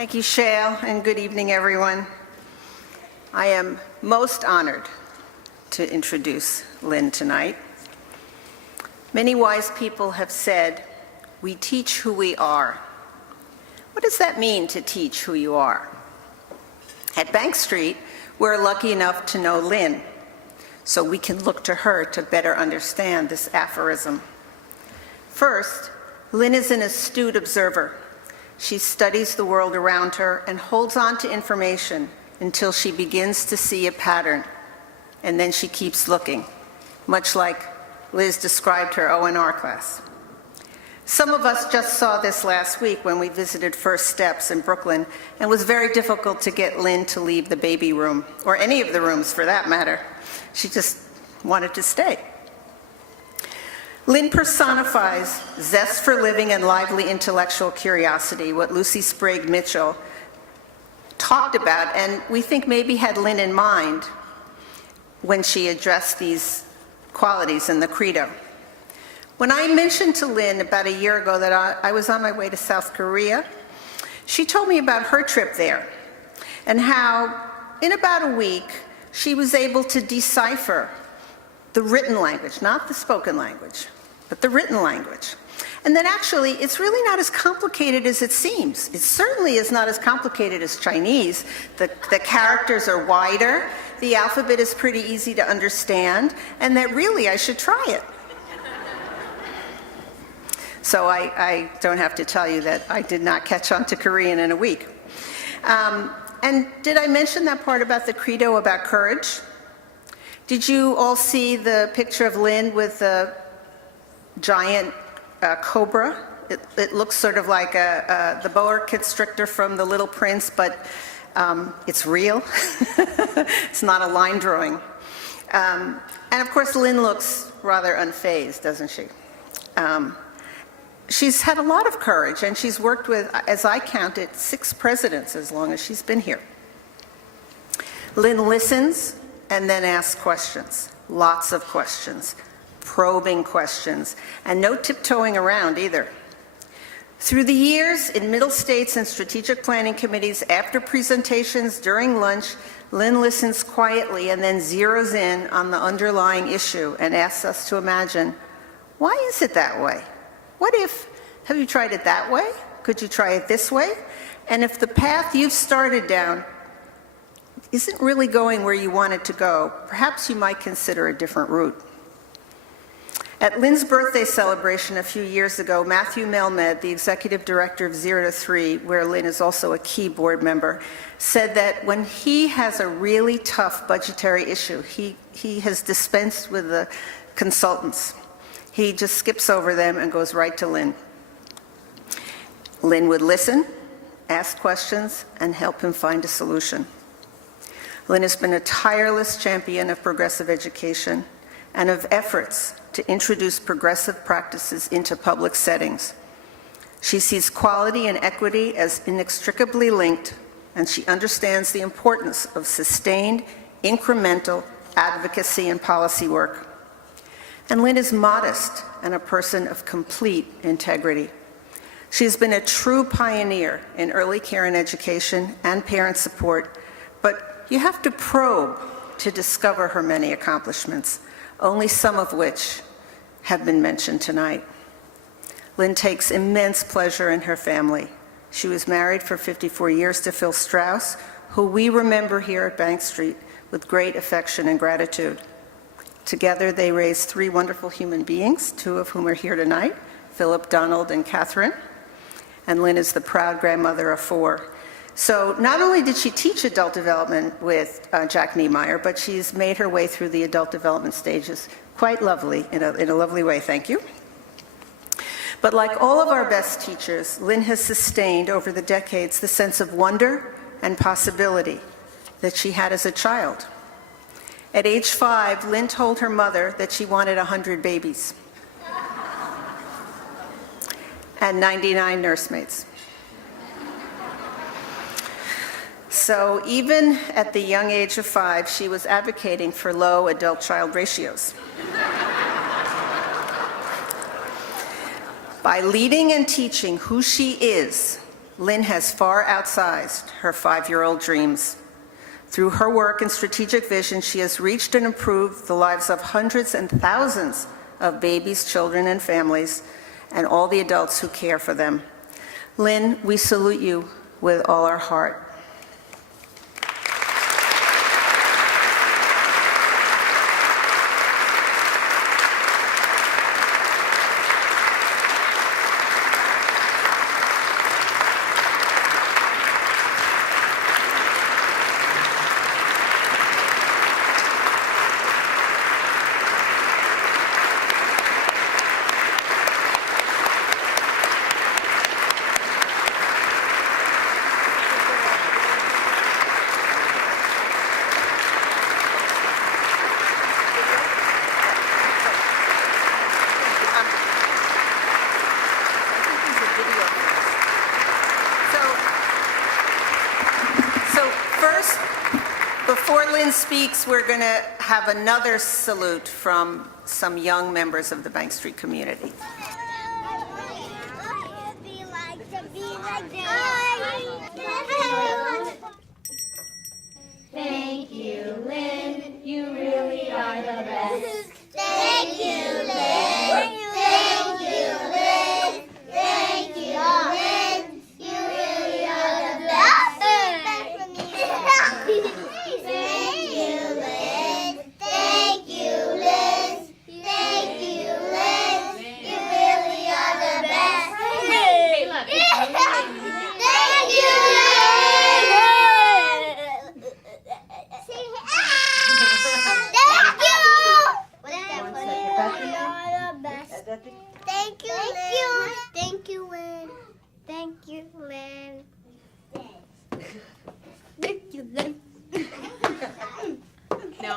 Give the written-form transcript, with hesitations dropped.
Thank you, Shale, and good evening, everyone. I am most honored to introduce Lynn tonight. Many wise people have said, we teach who we are. What does that mean, to teach who you are? At Bank Street, we're lucky enough to know Lynn, so we can look to her to better understand this aphorism. First, Lynn is an astute observer. She studies the world around her and holds on to information until she begins to see a pattern, and then she keeps looking, much like Liz described her O&R class. Some of us just saw this last week when we visited First Steps in Brooklyn, and it was very difficult to get Lynn to leave the baby room, or any of the rooms for that matter. She just wanted to stay. Lynn personifies zest for living and lively intellectual curiosity, what Lucy Sprague Mitchell talked about, and we think maybe had Lynn in mind when she addressed these qualities in the Credo. When I mentioned to Lynn about a year ago that I was on my way to South Korea, she told me about her trip there and how in about a week she was able to decipher the written language, not the spoken language, but the written language. And that actually, it's really not as complicated as it seems. It certainly is not as complicated as Chinese. The characters are wider, the alphabet is pretty easy to understand, and that really I should try it. So I don't have to tell you that I did not catch on to Korean in a week. And did I mention that part about the Credo about courage? Did you all see the picture of Lynn with the giant cobra? It looks sort of like the boa constrictor from The Little Prince, but it's real. It's not a line drawing. And of course, Lynn looks rather unfazed, doesn't she? She's had a lot of courage, and she's worked with, as I counted, 6 presidents as long as she's been here. Lynn listens and then asks questions, lots of questions, probing questions, and no tiptoeing around either. Through the years, in middle states and strategic planning committees, after presentations, during lunch, Lynn listens quietly and then zeroes in on the underlying issue and asks us to imagine, why is it that way? What if, have you tried it that way? Could you try it this way? And if the path you've started down isn't really going where you want it to go, perhaps you might consider a different route. At Lynn's birthday celebration a few years ago, Matthew Melmed, the executive director of 0 to 3, where Lynn is also a key board member, said that when he has a really tough budgetary issue, he has dispensed with the consultants. He just skips over them and goes right to Lynn. Lynn would listen, ask questions, and help him find a solution. Lynn has been a tireless champion of progressive education and of efforts to introduce progressive practices into public settings. She sees quality and equity as inextricably linked, and she understands the importance of sustained, incremental advocacy and policy work. And Lynn is modest and a person of complete integrity. She's been a true pioneer in early care and education and parent support, but you have to probe to discover her many accomplishments, only some of which have been mentioned tonight. Lynn takes immense pleasure in her family. She was married for 54 years to Phil Straus, who we remember here at Bank Street with great affection and gratitude. Together, they raised 3 wonderful human beings, 2 of whom are here tonight, Philip, Donald, and Catherine. And Lynn is the proud grandmother of 4. So not only did she teach adult development with Jack Niemeyer, but she's made her way through the adult development stages quite lovely, in a lovely way, thank you. But like all of our best teachers, Lynn has sustained over the decades the sense of wonder and possibility that she had as a child. At age 5, Lynn told her mother that she wanted 100 babies and 99 nursemaids. So even at the young age of 5, she was advocating for low adult-child ratios. By leading and teaching who she is, Lynn has far outsized her 5-year-old dreams. Through her work and strategic vision, she has reached and improved the lives of hundreds and thousands of babies, children, and families, and all the adults who care for them. Lynn, we salute you with all our heart. Before Lynn speaks, we're going to have another salute from some young members of the Bank Street community. Thank you, Lynn. You really are the best. Thank you, Lynn. Thank you, Lynn. Thank you, Lynn. You really are the best. Thank you, Lynn. Thank you, Lynn. Thank you, Lynn. You really are the best. Hey, look. Thank you, Lynn. Thank you. Thank you, Lynn. Thank you, Lynn. Thank you, Lynn. Thank you, Lynn. No.